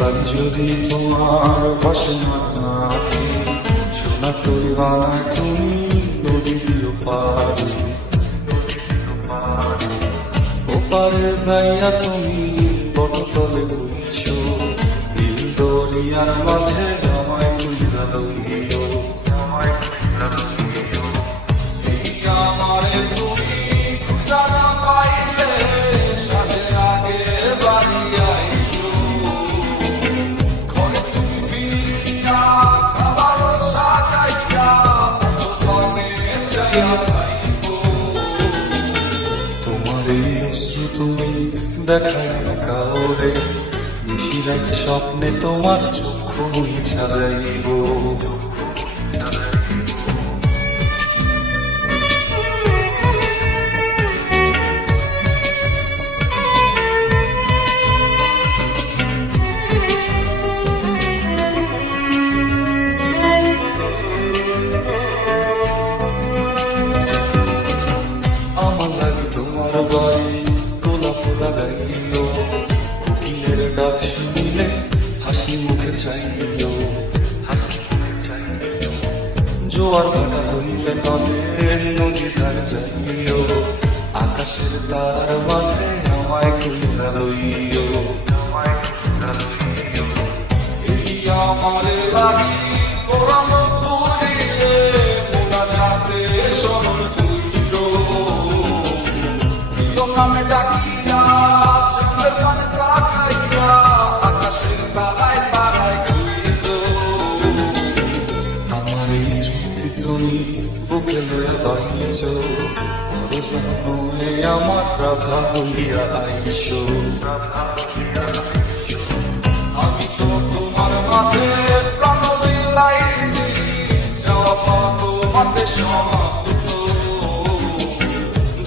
লাগে যদি তোমার পাশে না থাকি, সোনা তরি বানায় তুমি নদী দিও পারি, ওপারে যাইয়া তুমি বটতলে বইছো, নীল দরিয়ার মাঝে আমায় খুঁজা লইও, আমারে তুমি খুঁজা না পাইলে সাজের আগে বাড়ি আইসো, ঘরে তুমি ফিরিয়া খাবার সাজাইয়া দোকানে যাইয়া খাইবো, তোমার এই অশ্রু তুমি দেখাই না কাউরে, নিশিরাই স্বপ্নে তোমার চক্ষু মুছা যাইব। আমার লাগে তোমার বাড়ি গোলাপ লাগাইও, কোকিলের ডাক শুনিলে হাসি মুখে চাইও, জোয়ার ভাটা হইলে নদের নদী ধার যাইও, আকাশের তার মাঝে আমায় খুঁজা লইও, এই আমারে লাগি কোরআন পড়িলে মোনাজাতে স্মরণ কইরো, প্রিয় নামে ডাকিয়া চাঁদের পানে তাকাইয়া আকাশের তারায় তারায় খুঁজো, আমার এই স্মৃতি তুমি বুকে লইয়া বাইছো, ভরসা নয় আমার রাধা হইয়া আইসো, আমি তো তোমার মাঝে প্রাণ বিলাইছি, যাওয়া পথ মাঝে সমাপ্ত,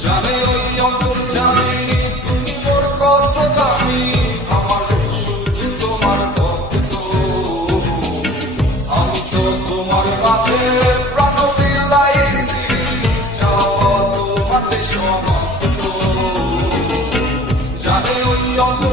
জানে ওই অন্তর জানে তুমি মোর কত দামি, আমার শুধু তোমার ভক্ত, আমি তো তোমার মাঝে প্রাণ বিলাইছি, যাওয়া পথ মাঝে সমাপ্ত, জানে ওই অন্তর